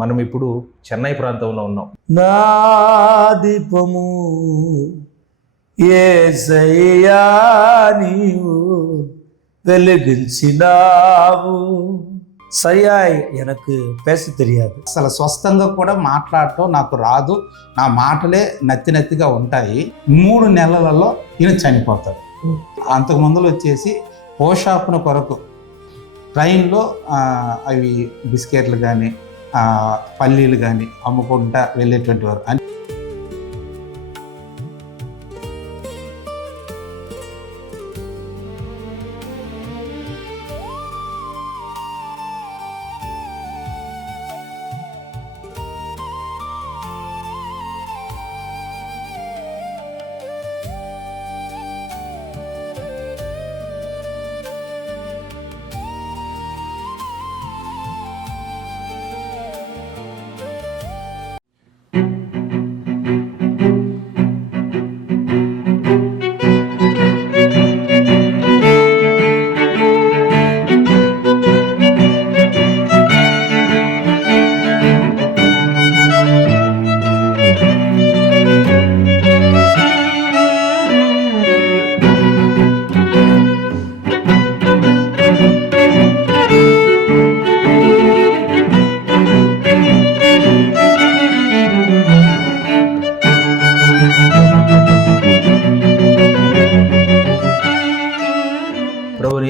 మనం ఇప్పుడు చెన్నై ప్రాంతంలో ఉన్నాం. నా దీపము యేసయ్యా నీవు వెలిగించినావు. சரியா எனக்கு பேச தெரியாது. అసలు స్వస్థంగా కూడా మాట్లాడటం నాకు రాదు. నా మాటలే నత్తిగా ఉంటాయి. 3 నెలలలో ఈయన చనిపోతాడు. అంతకు ముందులో వచ్చేసి పోషాపున కొరకు ట్రైన్లో అవి బిస్కెట్లు కానీ పల్లీలు కానీ అమ్ముకుంటా వెళ్ళేటువంటి వారు.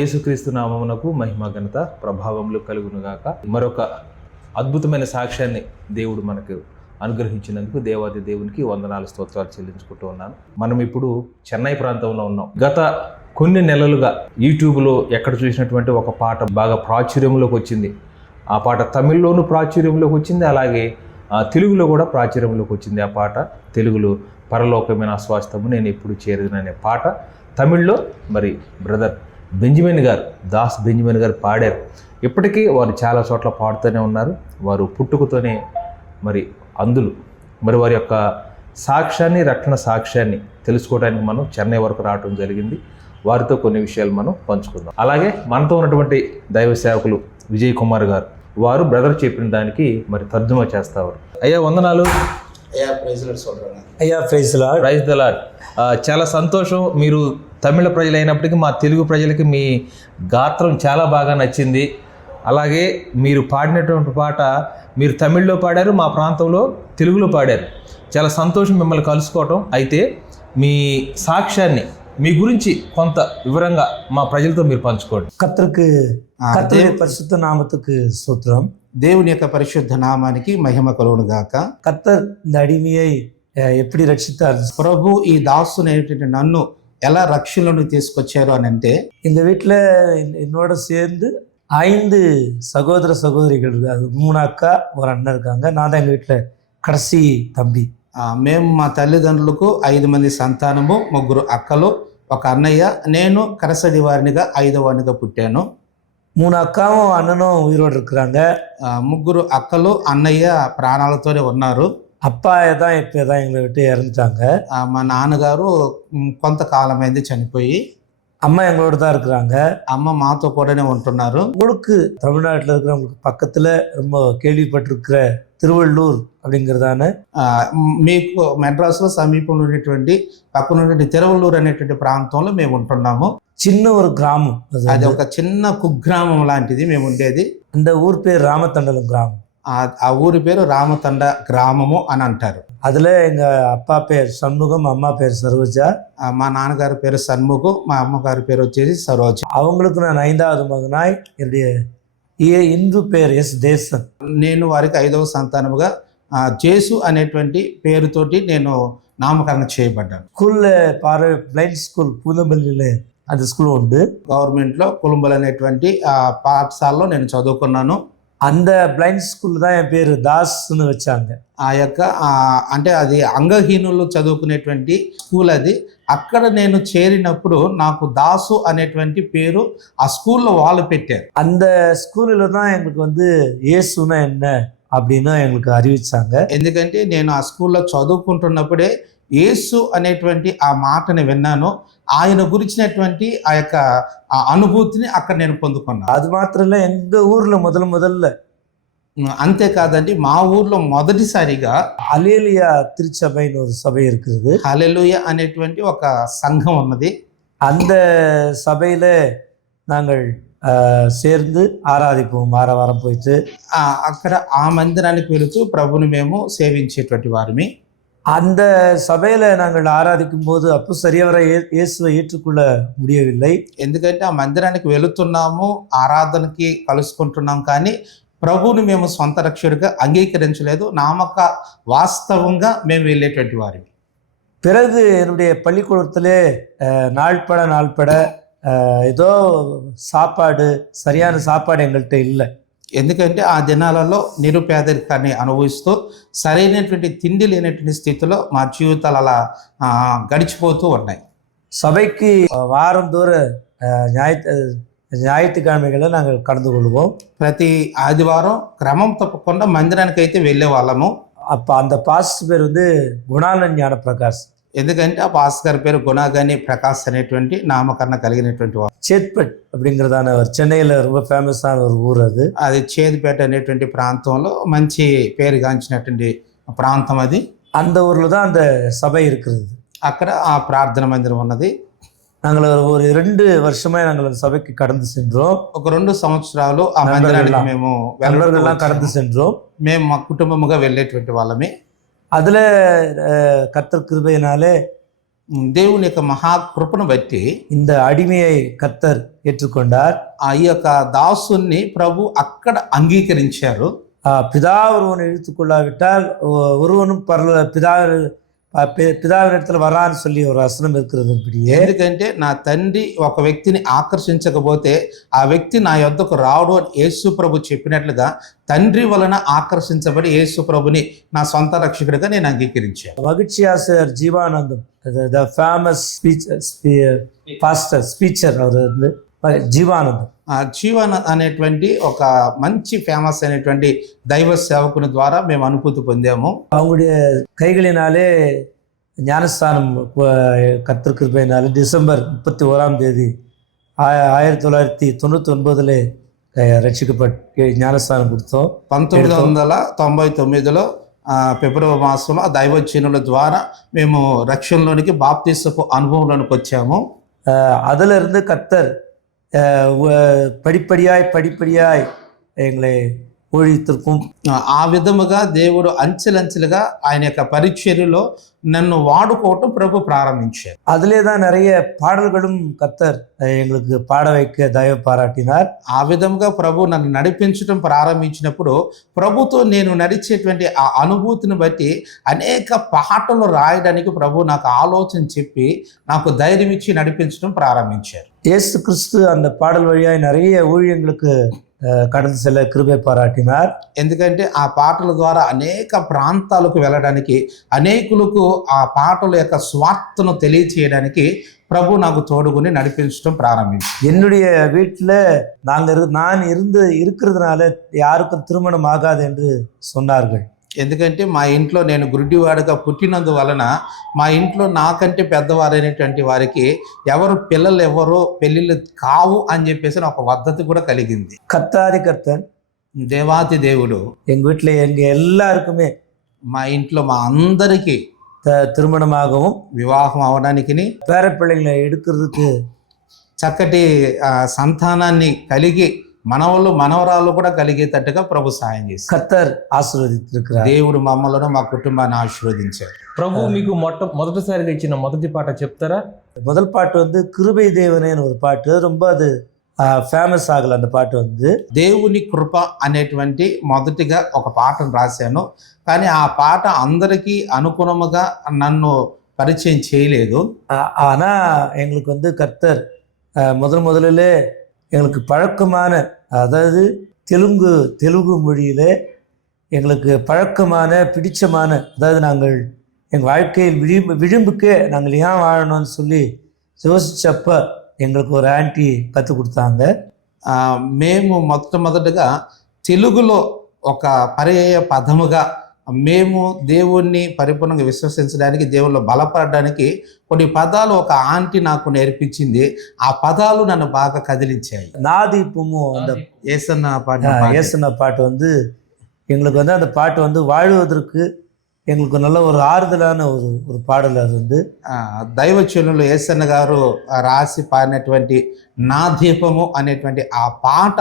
యేసుక్రీస్తు నామమునకు మహిమ ఘనత ప్రభావములు కలుగునుగాక. మరొక అద్భుతమైన సాక్ష్యాన్ని దేవుడు మనకు అనుగ్రహించినందుకు దేవాది దేవునికి వందనాలు స్తోత్రాలు చెల్లించుకుంటూ ఉన్నాను. మనం ఇప్పుడు చెన్నై ప్రాంతంలో ఉన్నాం. గత కొన్ని నెలలుగా యూట్యూబ్లో ఎక్కడ చూసినటువంటి ఒక పాట బాగా ప్రాచుర్యంలోకి వచ్చింది. ఆ పాట తమిళ్లోనూ ప్రాచుర్యంలోకి వచ్చింది, అలాగే తెలుగులో కూడా ప్రాచుర్యంలోకి వచ్చింది. ఆ పాట తెలుగులో పరలోకమైన ఆస్వాస్థము నేను ఎప్పుడు చేరుదననే పాట, తమిళ్లో మరి బ్రదర్ బెంజమిన్ గారు, దాస్ బెంజమిన్ గారు పాడారు. ఇప్పటికీ వారు చాలా చోట్ల పాడుతూనే ఉన్నారు. వారు పుట్టుకతోనే మరి అందులు. మరి వారి యొక్క సాక్ష్యాన్ని, రక్షణ సాక్ష్యాన్ని తెలుసుకోవడానికి మనం చెన్నై వరకు రావడం జరిగింది. వారితో కొన్ని విషయాలు మనం పంచుకుందాం. అలాగే మనతో ఉన్నటువంటి దైవ సేవకులు విజయ్ కుమార్ గారు, వారు బ్రదర్ చెప్పిన దానికి మరి తర్జుమా చేస్తారు. అయ్యా వందనాలు. అయ్యా ప్రైజ్ ద లార్డ్. చాలా సంతోషం. మీరు తమిళ ప్రజలైనప్పటికీ మా తెలుగు ప్రజలకి మీ గాత్రం చాలా బాగా నచ్చింది. అలాగే మీరు పాడినటువంటి పాట మీరు తమిళ్లో పాడారు, మా ప్రాంతంలో తెలుగులో పాడారు. చాలా సంతోషం మిమ్మల్ని కలుసుకోవటం. అయితే మీ సాక్ష్యాన్ని, మీ గురించి కొంత వివరంగా మా ప్రజలతో మీరు పంచుకోండి. కర్తృ పరిశుద్ధ నామத்துக்கு స్తోత్రం. దేవుని యొక్క పరిశుద్ధ నామానికి మహిమ కలుగును గాక. కర్తర్ இந்த அடிமையை எப்படி ரட்சித்தார்? ప్రభు ఈ దాసునేటువంటి నన్ను ఎలా రక్షణలోకి తీసుకొచ్చారు అని అంటే, இந்த வீட்டில் என்னோட சேர்ந்து 5 சகோதர சகோதரிகள் இருக்காங்க. 3 அக்கா ஒரு அண்ணன் இருக்காங்க. நான் தான் எங்கள் வீட்டில் கடைசி தம்பி. మేము మా తల్లిదండ్రులకు 5 మంది సంతానము, 3 అక్కలు, 1 అన్నయ్య. నేను కరసడి వారినిగా 5వ వాడినిగా పుట్టాను. 3 అక్కాவும் అన్నனும் ఉయిరోడు இருக்கிறாங்க. 3 అక్కలు, అన్నయ్య ప్రాణాలతోనే ఉన్నారు. அப்பா தான் இப்போ தான் எங்களை விட்டு இறந்துட்டாங்க. మా నాన్నగారు కొంతకాలమైంది చనిపోయి. அம்மா எங்களோட தான் இருக்கிறாங்க. అమ్మ మాతో కూడానే ఉంటున్నారు. உங்களுக்கு தமிழ்நாட்டில் இருக்கிறவங்களுக்கு பக்கத்தில் ரொம்ப கேள்விப்பட்டிருக்கிற திருவள்ளூர் அப்படிங்கிறதான మీకు మెడ్రాస్లో సమీపంలో ఉన్నటువంటి పక్కన ఉన్నటువంటి తిరువల్లూరు అనేటువంటి ప్రాంతంలో మేము ఉంటున్నాము. చిన్న ஒரு கிராமம். అది ఒక చిన్న కుగ్రామం లాంటిది మేము ఉండేది. அந்த ஊர் பேர் ராமத்தண்டலம் கிராமம். ఆ ఊరి పేరు రామతండ గ్రామము అని అంటారు. அதில் எங்கள் அப்பா பேர் சண்முகம், அம்மா பேர் சரோஜா. మా నాన్నగారి పేరు సన్ముగు, మా అమ్మగారి పేరు వచ్చేసి సరోజ. அவங்களுக்கு நான் 5வது மகனாய் என்னுடைய ఇందు పేరు ఎస్ దేశన్. నేను వారికి 5వ సంతానముగా జేసు అనేటువంటి పేరుతోటి నేను నామకరణం చేయబడ్డాను. స్కూల్లో బ్లైండ్ స్కూల్ పూదపల్లిలో அந்த స్కూల్ ఉంది. గవర్నమెంట్లో కులంబల్ అనేటువంటి పాఠశాలలో నేను చదువుకున్నాను. அந்த బ్లైండ్ స్కూల్ தான் என் పేరు దాస్ను వచ్చాங்க. ఆ యొక్క అంటే అది అంగహీనులు చదువుకునేటువంటి స్కూల్ అది. అక్కడ నేను చేరినప్పుడు నాకు దాసు అనేటువంటి పేరు ఆ స్కూల్లో వాళ్ళు పెట్టారు. அந்த స్కూల్లో தான் எங்களுக்கு வந்து இயேசுனா என்ன அப்படின்னு எங்களுக்கு அறிவிச்சாங்க. ఎందుకంటే నేను ఆ స్కూల్లో చదువుకుంటున్నప్పుడే యేసు అనేటువంటి ఆ మాటని విన్నాను. ఆయన గురించినటువంటి ఆ యొక్క అనుభూతిని అక్కడ నేను పొందుకున్నాను. அது மாத்திரம் இல்லை, எங்கள் ஊரில் முதல்ல అంతేకాదండి, మా ఊర్లో మొదటిసారిగా அலேலியா திருச்சபைன்னு ஒரு சபை இருக்கிறது. హల్లెలూయా అనేటువంటి ఒక సంఘం ఉన్నది. அந்த சபையில நாங்கள் சேர்ந்து ஆராதிப்போம். வாரம் போயிட்டு అక్కడ ఆ మందిరానికి వెళుతూ ప్రభుని మేము సేవించేటువంటి వారిని. அந்த சபையில நாங்கள் ஆராதிக்கும் போது அப்போ சரியவரை இயேசுவை ஏற்றுக்கொள்ள முடியவில்லை. ఎందుకంటే ఆ మందిరానికి వెళుతున్నాము, ఆరాధనకి కలుసుకుంటున్నాం, కానీ ప్రభువుని మేము సొంత రక్షకుడిగా అంగీకరించలేదు. నామక వాస్తవంగా మేము వెళ్ళేటువంటి వారిని. பிறகு என்னுடைய பள்ளிக்கூடத்திலே நாள்பட ஏதோ சாப்பாடு, சரியான சாப்பாடு எங்கள்கிட்ட இல்லை. ఎందుకంటే ఆ దినాలలో నిరుపేదరికాన్ని అనుభవిస్తూ సరైనటువంటి తిండి లేనటువంటి స్థితిలో మా జీవితాలు అలా గడిచిపోతూ ఉన్నాయి. சபைக்கு வாரந்தோற ஞாயிற்றுக்கிழமைகளை நாங்கள் கலந்து கொள்வோம். ప్రతి ఆదివారం క్రమం తప్పకుండా మందిరానికి అయితే వెళ్ళే వాళ్ళము. அப்போ அந்த பாஸ்டர் பேர் வந்து குணானன் ஞான பிரகாஷ். ఎందుకంటే ఆ పాస్ గారి పేరు గుణాగని ప్రకాష్ అనేటువంటి నామకరణ కలిగినటువంటి వారు. சேத்பட் அப்படிங்கிறதான ஒரு சென்னையில் ரொம்ப ஃபேமஸான ஒரு ஊர் அது. అది చేదుపేట అనేటువంటి ప్రాంతంలో మంచి పేరుగాంచినటువంటి ప్రాంతం అది. அந்த ஊரில் தான் அந்த சபை இருக்கிறது. అక్కడ ఆ ప్రార్థన మందిరం ఉన్నది. நாங்கள் ஒரு 2 வருஷமாக நாங்கள் அந்த சபைக்கு கடந்து சென்றோம். ఒక 2 సంవత్సరాలు ఆ మందిరానికి మేము நண்பர்கள்லாம் கடந்து சென்றோம். మేము మా కుటుంబముగా వెళ్ళేటువంటి వాళ్ళమే. அதில் கர்த்தர் கிருபையினாலே దేవుని యొక్క మహాకృపను బట్టి இந்த அடிமையை கர்த்தர் ஏற்றுக்கொண்டார். ఆ యొక్క దాసుని ప్రభు అక్కడ అంగీకరించారు. பிதா ஒருவன் இழுத்துக்கொள்ளாவிட்டால் ஒருவனும் పిదావినத்துல వరాన్ని சொல்லி ஒரு వచనం இருக்கிறது. ఎందుకంటే నా తండ్రి ఒక వ్యక్తిని ఆకర్షించకపోతే ఆ వ్యక్తి నా యొద్దకు రావడం అని యేసు ప్రభు చెప్పినట్లుగా తండ్రి వలన ఆకర్షించబడి యేసు ప్రభుని నా సొంత రక్షకుడిగా నేను అంగీకరించాను. మగిழ்ச்சி ఆసిரியர் జీవానందం, ద ఫేమస్ స్పీచర్ அவர் జీవానందం. జీవానంద్ అనేటువంటి ఒక మంచి ఫేమస్ అయినటువంటి దైవ సేవకుని ద్వారా మేము అనుభూతి పొందాము. அவங்களுடைய கைகளினாலே ஞானஸ்தானம் கர்த்தர் கிருபையினாலே டிசம்பர் 31 1999 ரட்சிக்கப்பட்டு ஞானஸ்தாనం கொடுத்தோம். 1999లో ఫిబ్రవరి మాసంలో దైవజనుల ద్వారా మేము రక్షణలోనికి బాప్తిసపు అనుభవంలోనికి వచ్చాము. அதுல இருந்து கர்த்தர் படிப்படியாய் எங்களை ஊழியத்திற்கும் ఆ విధముగా దేవుడు అంచెలంచెలుగా ఆయన యొక్క పరిచర్యలో నన్ను వాడుకోవటం ప్రభు ప్రారంభించారు. அதிலே தான் நிறைய பாடல்களும் கர்த்தர் எங்களுக்கு பாட வைக்க தயவு பாராட்டினார். ఆ విధముగా ప్రభు నన్ను నడిపించడం ప్రారంభించినప్పుడు ప్రభుతో నేను నడిచేటువంటి ఆ అనుభూతిని బట్టి అనేక పాటలు రాయడానికి ప్రభు నాకు ఆలోచన చెప్పి నాకు ధైర్యం ఇచ్చి నడిపించడం ప్రారంభించారు. இயேசு கிறிஸ்து அந்த பாடல் வழியாய் நிறைய ஊழியங்களுக்கு கடந்து செல்ல கிருபை பாராட்டினார். ఎందుకంటే ఆ పాటల ద్వారా అనేక ప్రాంతాలకు వెళ్ళడానికి, అనేకులకు ఆ పాటల యొక్క స్వార్థను తెలియచేయడానికి ప్రభు నాకు తోడుగుని నడిపించడం ప్రారంభించారు. என்னுடைய வீட்டில் நான் இருக்கிறதுனால யாருக்கும் திருமணம் ஆகாது என்று சொன்னார்கள். ఎందుకంటే మా ఇంట్లో నేను గుడ్డివాడుగా పుట్టినందువలన మా ఇంట్లో నాకంటే పెద్దవారైనటువంటి వారికి పిల్లలు ఎవరు పెళ్ళిళ్ళు కావు అని చెప్పేసి ఒక పద్ధతి కూడా కలిగింది. கர்த்தாதி கர்த்தன், దేవాతి దేవుడు எங்கள் வீட்டில் எல்லாருக்குமே, మా ఇంట్లో మా అందరికీ திருமணமாகவும் వివాహం అవడానికి, பேர பிள்ளைங்களை எடுக்கிறதுக்கு, చక్కటి సంతానాన్ని కలిగి మనవలు మనవరాలు కూడా కలిగేటట్టుగా ప్రభు సాయం చేశారు. కర్తర్ ఆశీర్వదించారు. దేవుడు మమ్మల్ని మా కుటుంబాన్ని ఆశీర్వదించారు. ప్రభు మీకు మొదటిసారిగా ఇచ్చిన మొదటి పాట చెప్తారా? முதல் பாட்டு வந்து கிருபை தேவனேன்னு ஒரு பாட்டு, ரொம்ப அது ఫేమస్ ఆగల அந்த పాట ఉంది. దేవుని కృప అనేటువంటి మొదటిగా ఒక పాటను రాశాను, కానీ ఆ పాట అందరికీ అనుగుణముగా నన్ను పరిచయం చేయలేదు. ஆனா எங்களுக்கு வந்து கர்த்தர் முதல்ல எங்களுக்கு பழக்கமான, அதாவது தெலுங்கு மொழியில் எங்களுக்கு பழக்கமான பிடிச்சமான, அதாவது நாங்கள் எங்கள் வாழ்க்கையில் விளிம்புக்கே நாங்கள் ஏன் வாழணும்னு சொல்லி யோசிச்சப்ப எங்களுக்கு ஒரு ஆன்ட்டி கற்றுக் கொடுத்தாங்க. మేము మొట్టమొదటిగా తెలుగులో ఒక పర్యాయ పదముగా మేము దేవుణ్ణి పరిపూర్ణంగా విశ్వసించడానికి, దేవుళ్ళు బలపడడానికి కొన్ని పదాలు ఒక ఆంటీ నాకు నేర్పించింది. ఆ పదాలు నన్ను బాగా కదిలించాయి. నాదీపము அந்த ఏసన్న పాట பாட்டு வந்து எங்களுக்கு வந்து அந்த பாட்டு வந்து வாழ்வதற்கு எங்களுக்கு நல்ல ஒரு ஆறுதலான ஒரு பாடல் அது வந்து. దైవచనులు యేసన్న గారు రాసి పాడినటువంటి నా దీపము అనేటువంటి ఆ పాట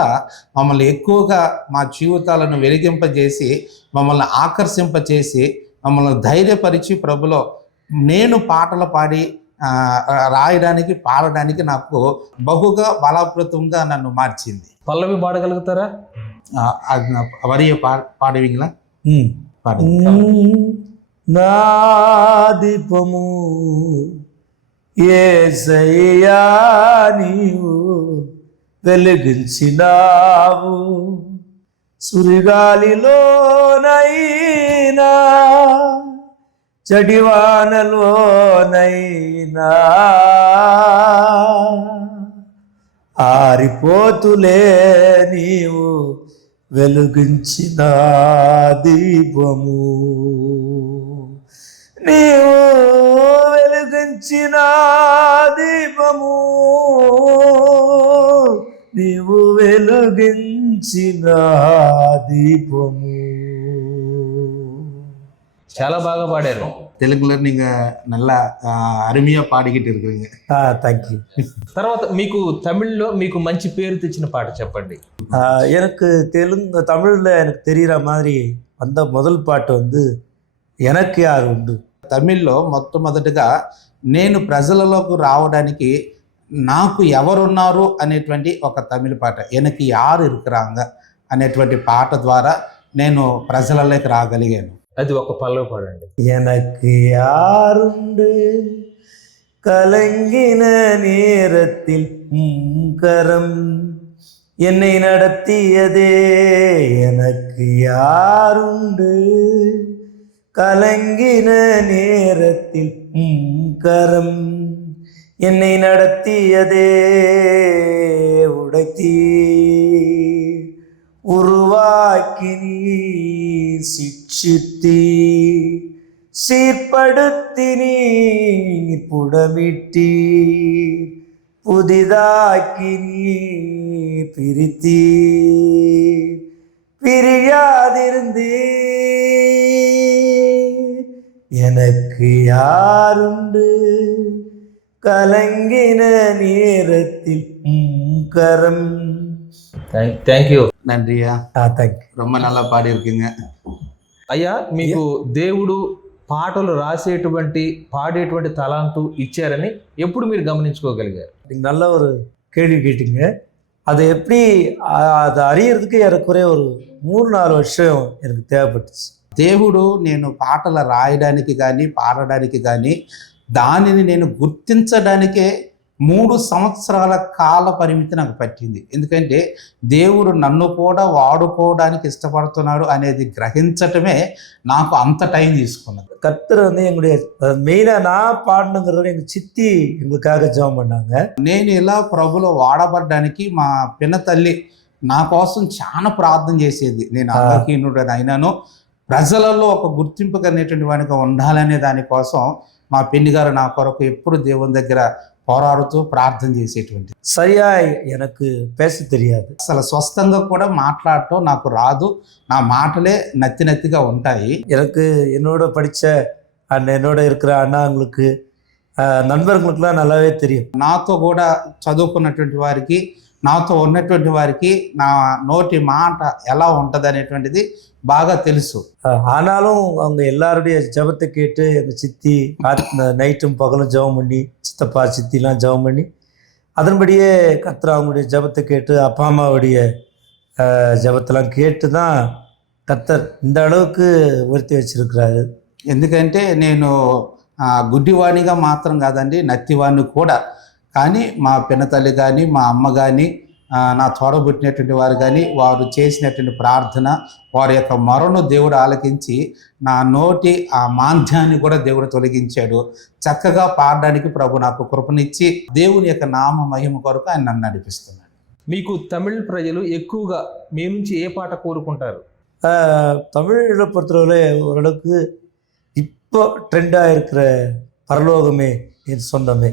మమ్మల్ని ఎక్కువగా మా జీవితాలను వెలిగింపజేసి, మమ్మల్ని ఆకర్షింపచేసి, మమ్మల్ని ధైర్యపరిచి ప్రభులో నేను పాటలు పాడి రాయడానికి పాడడానికి నాకు బహుగా బలప్రదంగా నన్ను మార్చింది. పల్లవి పాడగలుగుతారా? వరియ పాడవీங்களா? నా దీపము యేసయ్యా నీవు వెలిగించినావు, సురిగాలిలోనైనా చడివానలోనైనా ఆరిపోతులే నీవు వెలుగించిన దీపము, నీవు వెలుగించిన దీపము, నీవు వెలుగించిన దీపము. చాలా బాగా పాడారు. తెలుగులో நீங்க நல்லா அருமையா பாடிக்கிட்டு இருக்கீங்க. தேங்க்யூ. తర్వాత మీకు తమిళ్లో మీకు మంచి పేరు తెచ్చిన పాట చెప్పండి. எனக்கு தமிழில் எனக்கு தெரிகிற மாதிரி அந்த முதல் பாட்டு வந்து எனக்கு யார் உண்டு. తమిళ్లో మొట్టమొదటిగా నేను ప్రజలలోకి రావడానికి నాకు ఎవరున్నారు అనేటువంటి ఒక తమిళ పాట, ఎనకి యారు ఇరుకురాంగ అనేటువంటి పాట ద్వారా నేను ప్రజలలోకి రాగలిగాను. అది ఒక పల్లవి పాడండి. எனக்கு யாருண்டு கலங்கின நேரத்தில் கரம் என்னை நடத்தியதே, எனக்கு யாருண்டு கலங்கின நேரத்தில் கரம் என்னை நடத்தியதே, உடைத்தீ உருவாக்கி நீ சிக்ஷித்தீ சீர்படுத்தி நீ புடமிட்டீ, புதிதாக்கி நீ பிரித்தீ பிரியாதிருந்தீ, எனக்கு யாருண்டு கலங்கின நேரத்தில் கரம். Thank you. நன்றியா. தேங்க்யூ. ரொம்ப நல்லா பாடி இருக்கீங்க. అయ్యా, మీకు దేవుడు పాటలు రాసేటువంటి పాడేటువంటి తలాంతు ఇచ్చారని ఎప్పుడు మీరు గమనించుకోగలిగారు? நீங்கள் நல்ல ஒரு கேள்வி கேட்டீங்க. அதை எப்படி அதை அறியறதுக்கு ஏறக்குறைய ஒரு 3-4 வருஷம் எனக்கு தேவைப்பட்டுச்சு. దేవుడు నేను పాటలు రాయడానికి కానీ పాడడానికి కానీ దానిని నేను గుర్తించడానికే 3 సంవత్సరాల కాల పరిమితి నాకు పట్టింది. ఎందుకంటే దేవుడు నన్ను కూడా వాడుకోవడానికి ఇష్టపడుతున్నాడు అనేది గ్రహించటమే నాకు అంత టైం తీసుకున్నది. கர்த்தர் வந்து எங்களுடைய மெயினாக நான் பாடணுங்கிறத எங்கள் சித்தி எங்களுக்காக ஜெபம் பண்ணாங்க. నేను ఇలా ప్రభులో వాడబడ్డానికి మా పిన్న తల్లి నా కోసం చాలా ప్రార్థన చేసేది. నేను అంగహీనుడని అయినాను ప్రజలలో ఒక గుర్తింపు కలిగినటువంటి వాడిగా ఉండాలనే దానికోసం మా పిన్ని గారు నా కొరకు ఎప్పుడు దేవుని దగ్గర పోరాడుతూ ప్రార్థన చేసేటువంటి. சரியா எனக்கு பேச தெரியாது. అసలు స్వస్థంగా కూడా మాట్లాడటం నాకు రాదు. నా మాటలే నత్తిగా ఉంటాయి. எனக்கு என்னோட படித்த என்னோட இருக்கிற அண்ணாங்களுக்கு நண்பர்களுக்கெல்லாம் நல்லாவே தெரியும். నాతో కూడా చదువుకున్నటువంటి వారికి, నాతో ఉన్నటువంటి వారికి నా నోటి మాట ఎలా ఉంటుంది అనేటువంటిది బాగా తెలుసు. ஆனாலும் அவங்க எல்லாருடைய ஜெபத்தை கேட்டு எங்கள் சித்தி நைட்டும் பகலும் ஜெபம் பண்ணி, சித்தப்பா சித்திலாம் ஜெபம் பண்ணி, அதன்படியே கர்த்தர் அவங்களுடைய ஜெபத்தை கேட்டு அப்பா அம்மாவுடைய ஜெபத்தெல்லாம் கேட்டு தான் கர்த்தர் இந்த அளவுக்கு உயர்த்தி வச்சிருக்கிறாரு. ఎందుకంటే నేను గుడ్డివాణిగా మాత్రం కాదండి, నత్తివాణ్ణి కూడా. కానీ మా పిన్నతల్లి కానీ మా అమ్మ కానీ నా తోడబుట్టినటువంటి వారు కానీ వారు చేసినటువంటి ప్రార్థన, వారి యొక్క మొరను దేవుడు ఆలకించి నా నోటి ఆ మాంద్యాన్ని కూడా దేవుడు తొలగించాడు. చక్కగా పాడడానికి ప్రభు నాకు కృపనిచ్చి దేవుని యొక్క నామ మహిమ కొరకు ఆయన నన్ను నడిపిస్తున్నాడు. మీకు తమిళ ప్రజలు ఎక్కువగా మీ నుంచి ఏ పాట కోరుకుంటారు? தமிழை பொறுத்தவரை ஓரளவுக்கு இப்போ ட்ரெண்டாக இருக்கிற பரலோகமே என் சொந்தமே,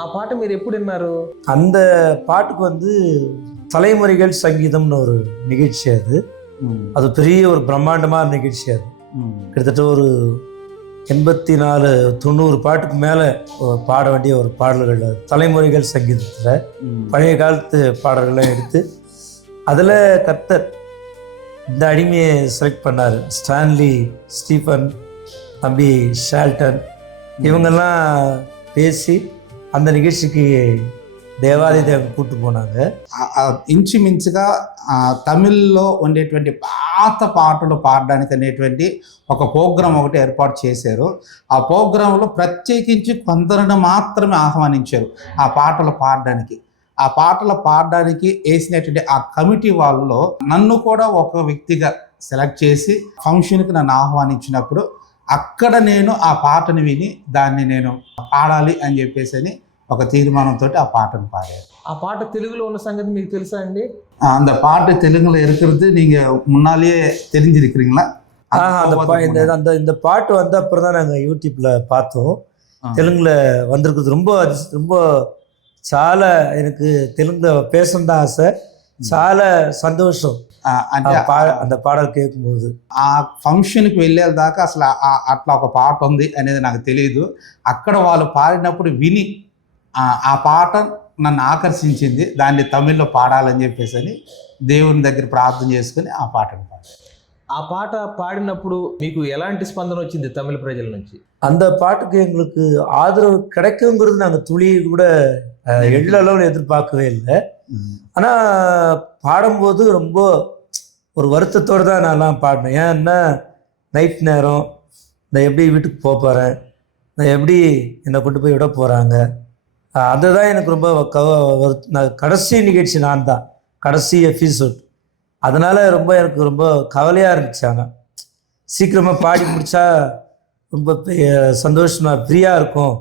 ఆ పాట మీరు ఎప్పుడు విన్నారు? அந்த பாட்டுக்கு வந்து தலைமுறைகள் சங்கீதம்னு ஒரு நிகழ்ச்சி. அது அது பெரிய ஒரு பிரம்மாண்டமான நிகழ்ச்சி. அது கிட்டத்தட்ட ஒரு 84-90 பாட்டுக்கு மேலே பாட வேண்டிய ஒரு பாடல்கள். அது தலைமுறைகள் சங்கீதத்தில் பழைய காலத்து பாடல்களை எடுத்து அதில் கர்த்தர் இந்த அடிமையை செலக்ட் பண்ணார். ஸ்டான்லி, ஸ்டீஃபன், தம்பி ஷால்டன் இவங்கெல்லாம் பேசி அந்த நிகழ்ச்சிக்கு దేవాది దేవుని కూట్టు పోనాక ఇంచుమించుగా తమిళ్లో ఉండేటువంటి పాత పాటలు పాడడానికి అనేటువంటి ఒక ప్రోగ్రాం ఒకటి ఏర్పాటు చేశారు. ఆ ప్రోగ్రాంలో ప్రత్యేకించి కొందరిని మాత్రమే ఆహ్వానించారు ఆ పాటలు పాడడానికి. ఆ పాటలు పాడడానికి వేసినటువంటి ఆ కమిటీ వాళ్ళలో నన్ను కూడా ఒక వ్యక్తిగా సెలెక్ట్ చేసి ఫంక్షన్కి నన్ను ఆహ్వానించినప్పుడు అక్కడ నేను ఆ పాటను విని దాన్ని నేను పాడాలి అని చెప్పేసి ఒక తీర్మానంతో ఆ పాటను పాడారు. ఆ పాట తెలుగులో ఉన్న సంగతి మీకు తెలుసా అండి? அந்த பாட்டு தெலுங்குல இருக்கிறது நீங்க முன்னாலேயே தெரிஞ்சிருக்கிறீங்களா? இந்த பாட்டு வந்த அப்புறம் தான் நாங்கள் யூடியூப்ல பார்த்தோம். தெலுங்குல வந்திருக்குது. ரொம்ப ரொம்ப చాలా எனக்கு தெலுங்குல பேசணும் தான் ఆశ. చాలా సంతోషం அந்த పాటలు కేൾకుపోదు. ఆ ఫంక్షన్కి వెళ్ళేదాకా అసలు అట్లా ఒక పాట ఉంది అనేది నాకు తెలియదు. అక్కడ వాళ్ళు పాడినప్పుడు విని ఆ పాట నన్ను ఆకర్షించింది. దాన్ని తమిళ్లో పాడాలని చెప్పేసి దేవుని దగ్గర ప్రార్థన చేసుకుని ఆ పాటను పాడాను. ఆ పాట పాడినప్పుడు మీకు ఎలాంటి స్పందన వచ్చింది తమిళ ప్రజల నుంచి? அந்த பாட்டுக்கு எங்களுக்கு ஆதரவு கிடைக்குங்கிறது நாங்கள் துளி கூட எள்ளளவு எதிர்பார்க்கவே இல்லை. ஆனால் பாடும்போது ரொம்ப ஒரு வருத்தத்தோடு தான் நான்லாம் பாடினேன். ஏன்னா நைட் நேரம் நான் எப்படி வீட்டுக்கு போக போகிறேன், நான் எப்படி என்னை கொண்டு போய் விட போகிறாங்க, அதுதான் எனக்கு ரொம்ப நான் கடைசி நிகழ்ச்சி, நான் தான் கடைசி எபிசோட். அதனால் ரொம்ப எனக்கு ரொம்ப கவலையாக இருந்துச்சு. ஆனால் சீக்கிரமாக பாடி முடித்தா ரொம்ப சந்தோஷமாக ஃப்ரீயாக இருக்கும்,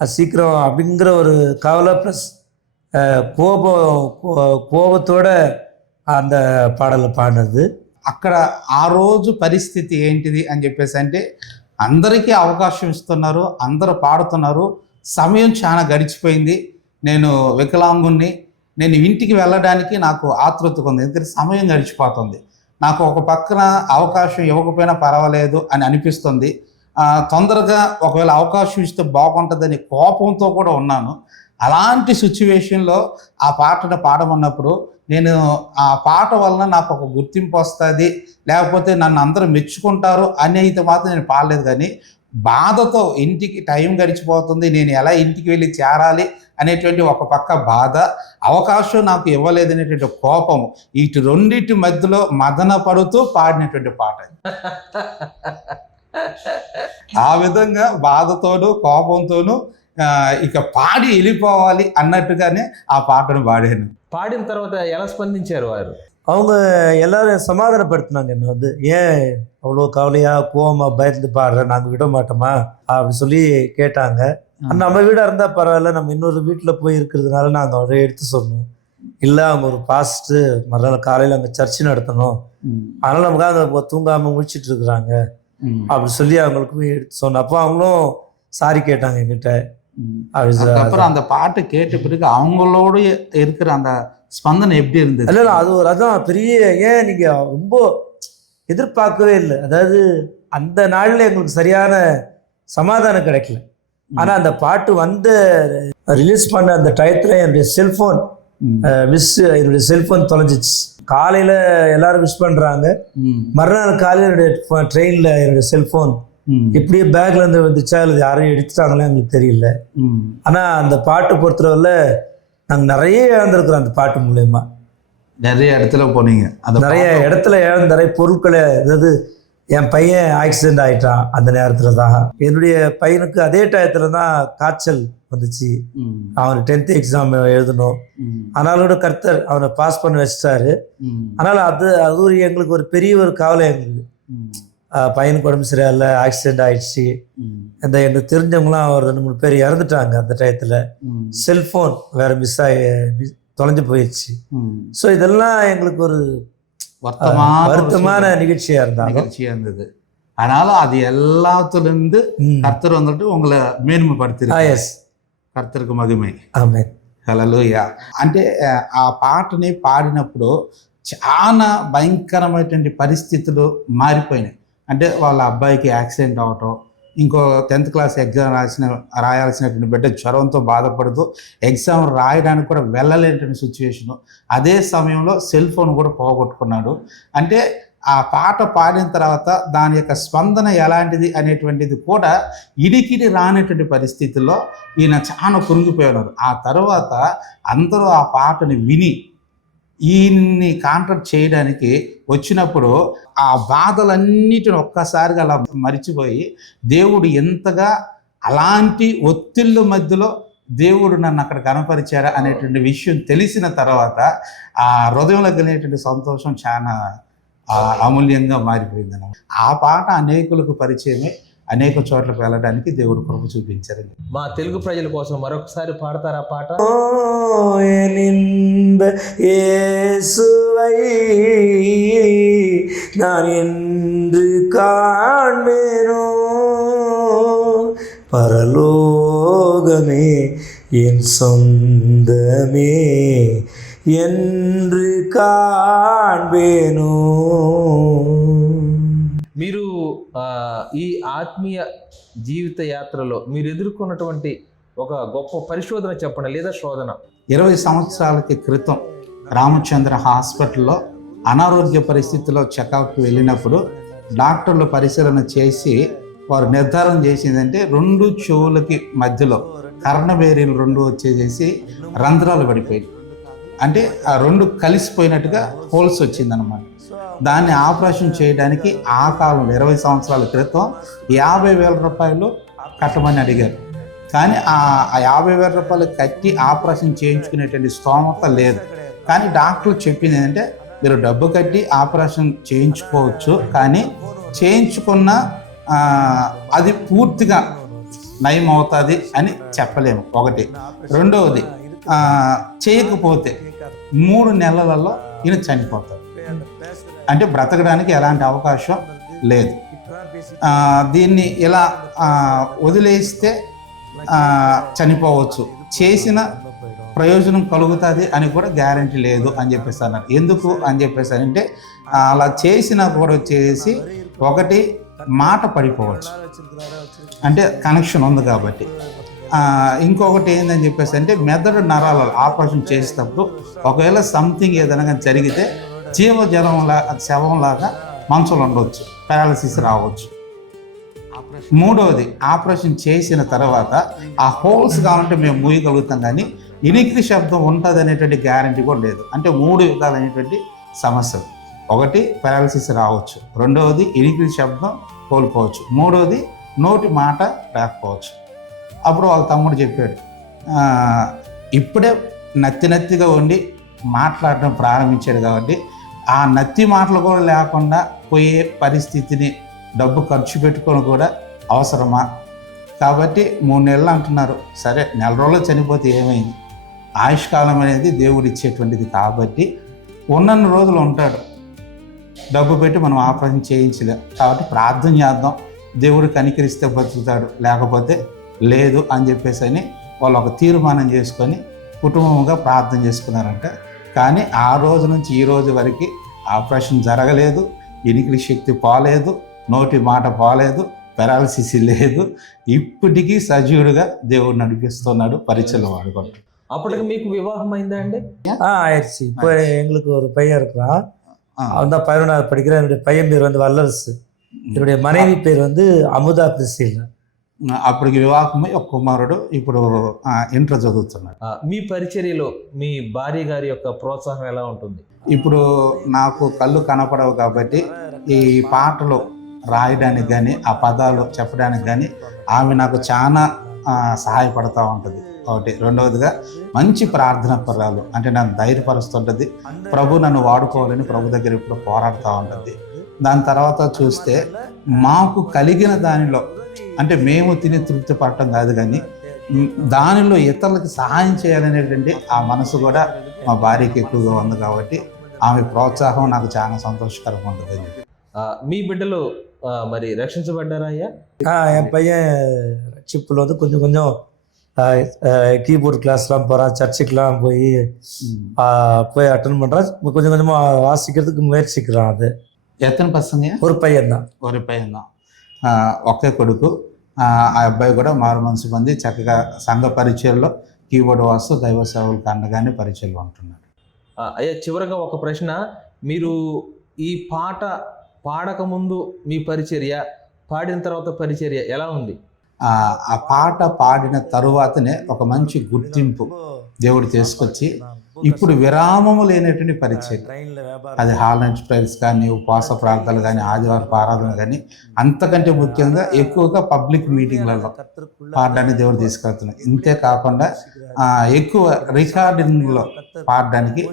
அது சீக்கிரம் அப்படிங்கிற ஒரு கவலை ப்ளஸ் కోపతోడ அந்த పాటలు పాడినది. అక్కడ ఆ రోజు పరిస్థితి ఏంటిది అని చెప్పేసి అంటే అందరికీ అవకాశం ఇస్తున్నారు, అందరూ పాడుతున్నారు, సమయం చాలా గడిచిపోయింది. నేను వికలాంగుణ్ణి, నేను ఇంటికి వెళ్ళడానికి నాకు ఆతృతగా ఉంది, ఎందుకంటే సమయం గడిచిపోతుంది. నాకు ఒక పక్కన అవకాశం ఇవ్వకపోయినా పర్వాలేదు అని అనిపిస్తుంది. తొందరగా ఒకవేళ అవకాశం ఇస్తే బాగుంటుందని కోపంతో కూడా ఉన్నాను. అలాంటి సిచ్యువేషన్లో ఆ పాటను పాడమన్నప్పుడు నేను ఆ పాట వలన నాకు ఒక గుర్తింపు వస్తుంది, లేకపోతే నన్ను అందరూ మెచ్చుకుంటారు అని అయితే మాత్రం నేను పాడలేదు. కానీ బాధతో ఇంటికి టైం గడిచిపోతుంది, నేను ఎలా ఇంటికి వెళ్ళి చేరాలి అనేటువంటి ఒక పక్క బాధ, అవకాశం నాకు ఇవ్వలేదనేటువంటి కోపము, ఇటు రెండింటి మధ్యలో మదన పడుతూ పాడినటువంటి పాట. ఆ విధంగా బాధతోనూ కోపంతోనూ ఇక పాడి వెళ్ళిపోవాలి అన్నట్టుగానే ఆ పాటను పాడాను. పాడిన తర్వాత ఎలా స్పందించారు వారు? அவங்க எல்லாரும் சமாதானப்படுத்தினாங்க. என்னை வந்து ஏன் அவ்வளோ கவலையாக கோவமாக பயந்து பாடுற, நாங்கள் விட மாட்டோமா அப்படி சொல்லி கேட்டாங்க. நம்ம வீடாக இருந்தால் பரவாயில்ல, நம்ம இன்னொரு வீட்டில் போய் இருக்கிறதுனால நாங்கள் அவரை எடுத்து சொன்னோம். இல்லை அவங்க ஒரு பாஸ்ட்டு மறுநாள் காலையில் அங்கே சர்ச்சு நடத்தணும், அதனால் நமக்காக அங்கே தூங்காமல் முடிச்சிட்டு இருக்கிறாங்க அப்படி சொல்லி அவங்களுக்கு எடுத்து சொன்னோம். அப்போ அவங்களும் சாரி கேட்டாங்க என்கிட்ட. அதுக்கப்புறம் அந்த பாட்டு கேட்ட பிறகு அவங்களோட இருக்கிற அந்த ஸ்பந்தனை எப்படி இருந்தது? இல்லை அது ஒரு அதான் பெரிய, ஏன் நீங்கள் ரொம்ப எதிர்பார்க்கவே இல்லை. அதாவது அந்த நாளில் எங்களுக்கு சரியான சமாதானம் கிடைக்கல. ஆனால் அந்த பாட்டு வந்து ரிலீஸ் பண்ண அந்த டயத்தில் என்னுடைய செல்ஃபோன் என்னுடைய செல்ஃபோன் தொலைஞ்சிச்சு. காலையில் எல்லாரும் விஷ் பண்ணுறாங்க, மறுநாள் காலையில் என்னுடைய ட்ரெயினில் என்னுடைய செல்ஃபோன் இப்படியே பேக்ல இருந்து வந்துச்சா இல்லை யாரையும் எடுத்துட்டாங்களா எங்களுக்கு தெரியல. ஆனால் அந்த பாட்டு பொறுத்தவரையில் நாங்கள் நிறைய இழந்திருக்கிறோம். அந்த பாட்டு மூலயமா நிறைய இடத்துல போனீங்க, நிறைய இடத்துல இழந்த நிறைய பொருட்களை. அதாவது என் பையன் ஆக்சிடென்ட் ஆகிட்டான், அந்த நேரத்தில் தான் என்னுடைய பையனுக்கு அதே டயத்தில் தான் காய்ச்சல் வந்துச்சு. அவன் 10th எக்ஸாம் எழுதணும், ஆனாலோட கர்த்தர் அவனை பாஸ் பண்ணி வச்சிட்டாரு. அதனால் அது ஒரு எங்களுக்கு ஒரு பெரிய ஒரு கவலை. எங்களுக்கு பையனுக்கு உடம்பு சரியில்லை, ஆக்சிடென்ட் ஆயிடுச்சு. அந்த எனக்கு தெரிஞ்சவங்களாம் ஒரு 2-3 பேர் இறந்துட்டாங்க அந்த டயத்தில். செல்ஃபோன் வேற மிஸ் ஆகி தொலைஞ்சு போயிடுச்சு. ஸோ இதெல்லாம் எங்களுக்கு ஒரு வருத்தமான நிகழ்ச்சியாக இருந்தது. ஆனாலும் அது எல்லாத்துலேருந்து கர்த்தர் வந்துட்டு உங்களை மேன்மைப்படுத்தி. எஸ், కర్తருக்கு మహిమే. ఆమేన్. హల్లెలూయా. అంటే ఆ పాటని పాడినప్పుడు చాలా భయంకరమైనటువంటి పరిస్థితులు మారిపోయినాయి. అంటే వాళ్ళ అబ్బాయికి యాక్సిడెంట్ అవటం, ఇంకో 10th క్లాస్ ఎగ్జామ్ రాయాల్సినటువంటి బిడ్డ జ్వరంతో బాధపడుతూ ఎగ్జామ్ రాయడానికి కూడా వెళ్ళలేనటువంటి సిచ్యువేషను. అదే సమయంలో సెల్ ఫోన్ కూడా పోగొట్టుకున్నాడు. అంటే ఆ పాట పాడిన తర్వాత దాని యొక్క స్పందన ఎలాంటిది అనేటువంటిది కూడా ఇడికిడి రానటువంటి పరిస్థితుల్లో ఈయన చాలా కురిగిపోయినారు. ఆ తర్వాత అందరూ ఆ పాటని విని ఈయన్ని కాంటాక్ట్ చేయడానికి వచ్చినప్పుడు ఆ బాధలన్నిటిని ఒక్కసారిగా అలా మరిచిపోయి దేవుడు ఎంతగా అలాంటి ఒత్తిళ్ళ మధ్యలో దేవుడు నన్ను అక్కడ కనపరిచారా అనేటువంటి విషయం తెలిసిన తర్వాత ఆ హృదయంలో కలిగినటువంటి సంతోషం చాలా అమూల్యంగా మారిపోయింది అన్నమాట. ఆ పాట అనేకులకు పరిచయమే, అనేక చోట్లకు వెళ్ళడానికి దేవుడు కృప చూపించారండి. మా తెలుగు ప్రజల కోసం మరొకసారి పాడతారా పాట? நான் என்று காண்பேனோ பரலோகமே என் சொந்தமே என்று కాణ్బేను. మీరు ఈ ఆత్మీయ జీవిత యాత్రలో మీరు ఎదుర్కొన్నటువంటి ఒక గొప్ప పరిశోధన చెప్పండి, లేదా శోధన. 20 సంవత్సరాలకి క్రితం రామచంద్ర హాస్పిటల్లో అనారోగ్య పరిస్థితిలో చెకప్కి వెళ్ళినప్పుడు డాక్టర్లు పరిశీలన చేసి వారు నిర్ధారణ చేసిందంటే 2 చెవులకి మధ్యలో కర్ణబేరీలు 2 వచ్చేసేసి రంధ్రాలు పడిపోయాయి. అంటే ఆ 2 కలిసిపోయినట్టుగా హోల్స్ వచ్చిందనమాట. దాన్ని ఆపరేషన్ చేయడానికి ఆ కాలంలో 20 సంవత్సరాల క్రితం 50,000 రూపాయలు కట్టమని అడిగారు. కానీ ఆ 50,000 రూపాయలు కట్టి ఆపరేషన్ చేయించుకునేటువంటి స్తోమత లేదు. కానీ డాక్టర్లు చెప్పింది ఏంటంటే మీరు డబ్బు కట్టి ఆపరేషన్ చేయించుకోవచ్చు, కానీ చేయించుకున్న అది పూర్తిగా నయం అవుతుంది అని చెప్పలేము. ఒకటి. రెండవది, చేయకపోతే 3 నెలలలో ఈయన చనిపోతాడు. అంటే బ్రతకడానికి ఎలాంటి అవకాశం లేదు. దీన్ని ఇలా వదిలేస్తే చనిపోవచ్చు, చేసిన ప్రయోజనం కలుగుతుంది అని కూడా గ్యారంటీ లేదు అని చెప్పేసి అన్నారు. ఎందుకు అని చెప్పేసి అంటే అలా చేసినా కూడా వచ్చేసి ఒకటి మాట పడిపోవచ్చు, అంటే కనెక్షన్ ఉంది కాబట్టి. ఇంకొకటి ఏందని చెప్పేసి అంటే మెదడు నరాలు ఆపరేషన్ చేసేటప్పుడు ఒకవేళ సంథింగ్ ఏదైనా జరిగితే శవంలాగా మంచంలో ఉండవచ్చు, పారాలసిస్ రావచ్చు. మూడవది, ఆపరేషన్ చేసిన తర్వాత ఆ హోల్స్ కావాలంటే మేము మూయగలుగుతాం, కానీ ఇనికిడి శబ్దం ఉంటుంది అనేటువంటి గ్యారంటీ కూడా లేదు. అంటే 3 విధాలైనటువంటి సమస్యలు. ఒకటి, పారాలసిస్ రావచ్చు. రెండవది, ఇనికిడి శబ్దం కోల్పోవచ్చు. మూడవది, నోటి మాట రాకపోవచ్చు. అప్పుడు వాళ్ళ తమ్ముడు చెప్పాడు, ఇప్పుడే నత్తిగా ఉండి మాట్లాడడం ప్రారంభించాడు కాబట్టి ఆ నత్తి మాటలు కూడా లేకుండా పోయే పరిస్థితిని డబ్బు ఖర్చు పెట్టుకొని కూడా అవసరమా? కాబట్టి 3 నెలలు అంటున్నారు. సరే, 4 రోజులు చనిపోతే ఏమైంది? ఆయుష్కాలం అనేది దేవుడు ఇచ్చేటువంటిది కాబట్టి ఉన్నన్ని రోజులు ఉంటాడు. డబ్బు పెట్టి మనం ఆపరేషన్ చేయించలేం కాబట్టి ప్రార్థన చేద్దాం, దేవుడు కనికరిస్తే బతుకుతాడు, లేకపోతే లేదు అని చెప్పేసి అని వాళ్ళు ఒక తీర్మానం చేసుకొని కుటుంబంగా ప్రార్థన చేసుకున్నారంట. కానీ ఆ రోజు నుంచి ఈ రోజు వరకు ఆపరేషన్ జరగలేదు, ఇనికిడి శక్తి పోలేదు, నోటి మాట పోలేదు, పారాలసిస్ లేదు. ఇప్పటికీ సజీవుడిగా దేవుడు నడిపిస్తున్నాడు, పరిచయం వాడుకుంటాడు. అప్పటికి మీకు వివాహం అయిందా అండి? ஆயிடுச்சு. இப்போ எங்களுக்கு ஒரு பையன் இருக்கிறான். அவன் தான் 11வது படிக்கிறான். என்னுடைய பையன் பேர் வந்து வல்லரசு. என்னுடைய மனைவி பேர் வந்து அமுதா பிரிசில். అప్పటికి వివాహమై ఒక కుమారుడు ఇప్పుడు ఇంటర్ చదువుతున్నాడు. మీ పరిచర్యలో మీ భార్య గారి యొక్క ప్రోత్సాహం ఎలా ఉంటుంది? ఇప్పుడు నాకు కళ్ళు కనపడవు కాబట్టి ఈ పాటలు రాయడానికి కానీ ఆ పదాలు చెప్పడానికి కానీ ఆమె నాకు చాలా సహాయపడుతూ ఉంటుంది. ఒకటి. రెండవదిగా మంచి ప్రార్థన పరాలు, అంటే నన్ను ధైర్యపరుస్తుంటుంది. ప్రభు నన్ను వాడుకోవాలని ప్రభు దగ్గర ఇప్పుడు పోరాడుతూ ఉంటుంది. దాని తర్వాత చూస్తే మాకు కలిగిన దానిలో, అంటే మేము తిని తృప్తి పడటం కాదు, కానీ దానిలో ఇతరులకు సహాయం చేయాలనేటువంటి ఆ మనసు కూడా మా భార్యకి ఎక్కువగా ఉంది కాబట్టి ఆమె ప్రోత్సాహం నాకు చాలా సంతోషకరంగా ఉంటుంది. మీ బిడ్డలు మరి రక్షించబడ్డారా అయ్యా? என் பையன் ரட்சிப்பில் வந்து கொஞ்சம் கொஞ்சம் கீபோர்டு கிளாஸ்லாம் போகிறான், சர்ச்சுக்கெலாம் போய் போய் அட்டன் பண்ணுறான். கொஞ்சம் கொஞ்சமாக வாசிக்கிறதுக்கு முயற்சிக்கிறான். அது ఎత్తని పసంగ ஒரு பையன்தான். ఒక పైన ఒకే కొడుకు. ఆ అబ్బాయి కూడా మారు మనసు పొంది చక్కగా సంఘ పరిచయంలో కీబోర్డ్ వాస్తు దైవ సేవలకు అండగానే పరిచయంలో ఉంటున్నాడు. అయ్యా, చివరగా ఒక ప్రశ్న. మీరు ఈ పాట పాడకముందు మీ పరిచర్య, పాడిన తర్వాత పరిచర్య ఎలా ఉంది? ఆ పాట పాడిన తరువాతనే ఒక మంచి గుర్తింపు దేవుడు తీసుకొచ్చి ఇప్పుడు విరామము లేనటువంటి పరిచయం. అది హాల్ అండ్ ప్రేయర్స్ కానీ, ఉపవాస ప్రార్థనలు కానీ, ఆదివారపు ఆరాధన కానీ, అంతకంటే ముఖ్యంగా ఎక్కువగా పబ్లిక్ మీటింగ్లలో పాడడానికి దేవుడు తీసుకెళ్తున్నాడు. ఇంతే కాకుండా ఎక్కువ రికార్డింగ్లో పాడడానికి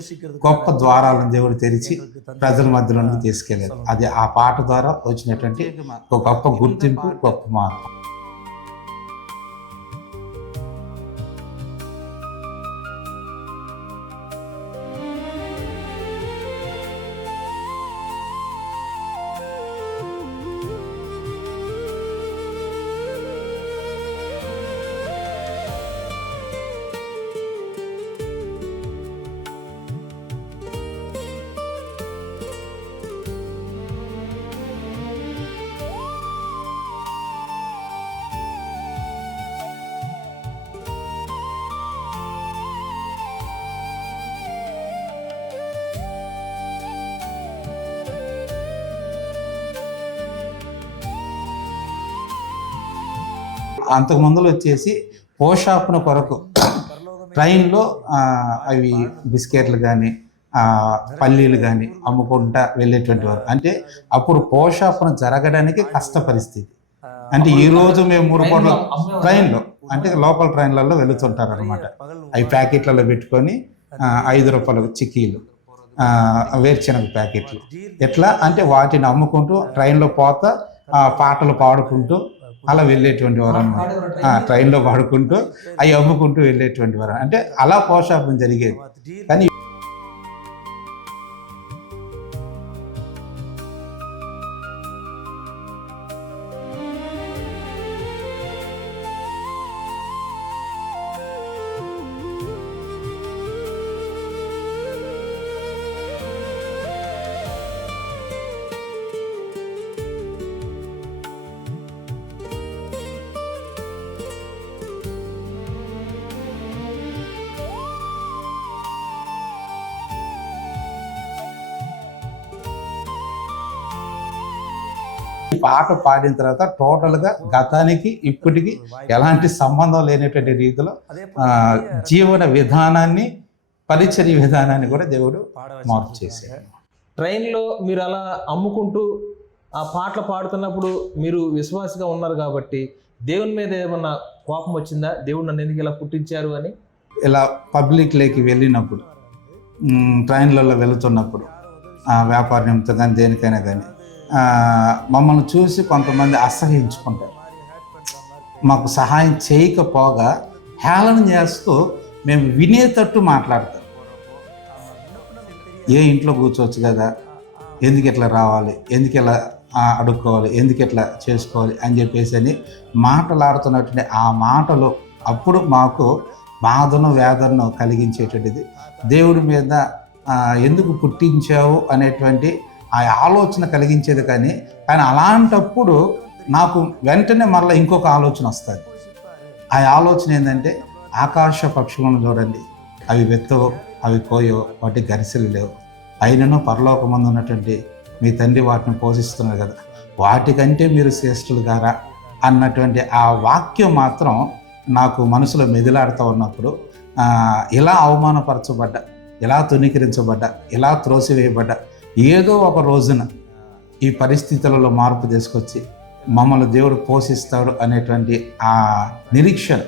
గొప్ప ద్వారాలను దేవుడు తెరిచి ప్రజల మధ్యలోకి తీసుకెళ్ళారు. అది ఆ పాట ద్వారా వచ్చినటువంటి ఒక గొప్ప గుర్తింపు, గొప్ప మార్పు. అంతకు ముందులో వచ్చేసి పోషాపున కొరకు ట్రైన్లో అవి బిస్కెట్లు కానీ, పల్లీలు కానీ అమ్ముకుంటా వెళ్ళేటువంటి వారు. అంటే అప్పుడు పోషాపున జరగడానికి కష్ట పరిస్థితి. అంటే ఈ రోజు మేము 3 పూట్ల ట్రైన్లో, అంటే లోకల్ ట్రైన్లలో వెళుతుంటారు అనమాట. అవి ప్యాకెట్లలో పెట్టుకొని 5 రూపాయల చిక్కీలు, వేరుశనగ ప్యాకెట్లు, ఎట్లా అంటే వాటిని అమ్ముకుంటూ ట్రైన్లో పోతా పాటలు పాడుకుంటూ అలా వెళ్ళేటువంటి వారు అన్నమాట. ట్రైన్లో పాడుకుంటూ అవి అమ్ముకుంటూ వెళ్ళేటువంటి వారు. అంటే అలా పోషాపం జరిగేది. కానీ పాట పాడిన తర్వాత టోటల్గా గతానికి ఇప్పటికి ఎలాంటి సంబంధం లేనటువంటి రీతిలో జీవన విధానాన్ని, పరిచర్య విధానాన్ని కూడా దేవుడు మార్పు చేశాడు. ట్రైన్లో మీరు అలా అమ్ముకుంటూ ఆ పాటలు పాడుతున్నప్పుడు మీరు విశ్వాసగా ఉన్నారు కాబట్టి దేవుని మీద ఏమన్నా కోపం వచ్చిందా? దేవుడు నన్ను ఎందుకు ఇలా పుట్టించారు అని? ఇలా పబ్లిక్లోకి వెళ్ళినప్పుడు, ట్రైన్లలో వెళుతున్నప్పుడు, వ్యాపార నిమిత్తం కానీ దేనికైనా కానీ మమ్మల్ని చూసి కొంతమంది అసహించుకుంటారు. మాకు సహాయం చేయకపోగా హేళన చేస్తూ మేము వినేటట్టు మాట్లాడతాం. ఏ ఇంట్లో కూర్చోవచ్చు కదా, ఎందుకు ఇట్లా రావాలి, ఎందుకు ఇలా అడుక్కోవాలి, ఎందుకు ఇట్లా చేసుకోవాలి అని చెప్పేసి అని మాటలాడుతున్నటువంటి ఆ మాటలు అప్పుడు మాకు బాధను, వేదనను కలిగించేటువంటిది. దేవుడి మీద ఎందుకు పుట్టించావు అనేటువంటి ఆ ఆలోచన కలిగించేది. కానీ అలాంటప్పుడు నాకు వెంటనే మళ్ళీ ఇంకొక ఆలోచన వస్తుంది. ఆ ఆలోచన ఏంటంటే, ఆకాశ పక్షులను చూడండి, అవి వెత్తవో, అవి కోయో, వాటి గరిసెలు లేవు, అయినను పరలోకమందు ఉన్నటువంటి మీ తండ్రి వాటిని పోషిస్తున్నారు కదా, వాటికంటే మీరు శ్రేష్ఠులు గారా అన్నటువంటి ఆ వాక్యం మాత్రం నాకు మనసులో మెదిలాడుతూ ఉన్నప్పుడు, ఇలా అవమానపరచబడ్డా, ఇలా తునీకరించబడ్డా, ఇలా త్రోసివేయబడ్డా, ఏదో ఒక రోజున ఈ పరిస్థితులలో మార్పు తీసుకొచ్చి మమ్మల్ని దేవుడు పోషిస్తాడు అనేటువంటి ఆ నిరీక్షణ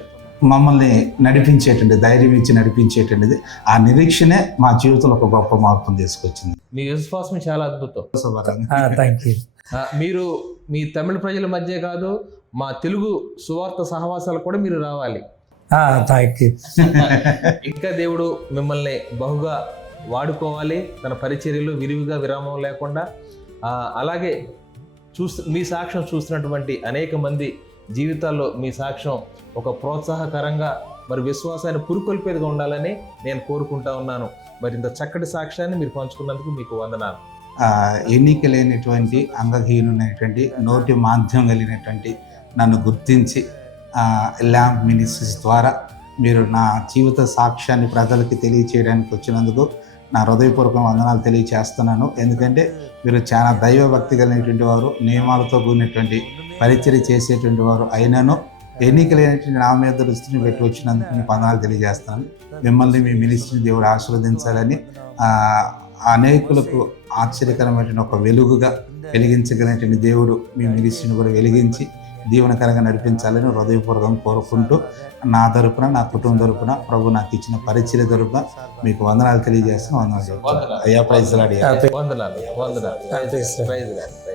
మమ్మల్ని నడిపించేటువంటి, ధైర్యం ఇచ్చి నడిపించేటువంటిది. ఆ నిరీక్షణే మా జీవితంలో ఒక గొప్ప మార్పును తీసుకొచ్చింది. మీ విశ్వాసం చాలా అద్భుతం. Thank you. మీరు మీ తమిళ ప్రజల మధ్య కాదు, మా తెలుగు సువార్త సహవాసాలు కూడా మీరు రావాలి. Thank you. ఇంకా దేవుడు మిమ్మల్ని బహుగా వాడుకోవాలి తన పరిచర్యలు విరివిగా, విరామం లేకుండా. అలాగే మీ సాక్ష్యం చూస్తున్నటువంటి అనేక మంది జీవితాల్లో మీ సాక్ష్యం ఒక ప్రోత్సాహకరంగా మరి విశ్వాసాన్ని పురుకొల్పేదిగా ఉండాలని నేను కోరుకుంటా ఉన్నాను. మరి ఇంత చక్కటి సాక్ష్యాన్ని మీరు పంచుకున్నందుకు మీకు వందనాలు. ఎన్నిక లేనటువంటి అంగహీనునైనటువంటి నోటి మాధ్యం కలిగినటువంటి నన్ను గుర్తించి ల్యాంప్ మినిస్ట్రీస్ ద్వారా మీరు నా జీవిత సాక్ష్యాన్ని ప్రజలకి తెలియచేయడానికి వచ్చినందుకు నా హృదయపూర్వక వందనాలు తెలియచేస్తున్నాను. ఎందుకంటే మీరు చాలా దైవభక్తి కలిగినటువంటి వారు, నియమాలతో కూడినటువంటి పరిచర్య చేసేటువంటి వారు అయినను ఎన్నిక లేనటువంటి నా మీద దృష్టిని పెట్టి వచ్చినందుకు మీకు వందనాలు తెలియజేస్తున్నాను. మిమ్మల్ని మీ మినిస్ట్రీని దేవుడు ఆశీర్వదించాలని, అనేకులకు ఆశ్చర్యకరమైన ఒక వెలుగుగా వెలిగించగలిగినటువంటి దేవుడు మీ మినిస్ట్రీని కూడా వెలిగించి దీవెనకరంగా నడిపించాలని హృదయపూర్వకంగా కోరుకుంటూ నా తరపున, నా కుటుంబం తరపున, ప్రభు నాకు ఇచ్చిన పరిచర్య తరపున మీకు వందనాలు తెలియజేస్తున్నాను. వందనాలు. అయ్యా ప్రైజ్ లాడ్. వందనాలు. Praise the Lord. Praise lord.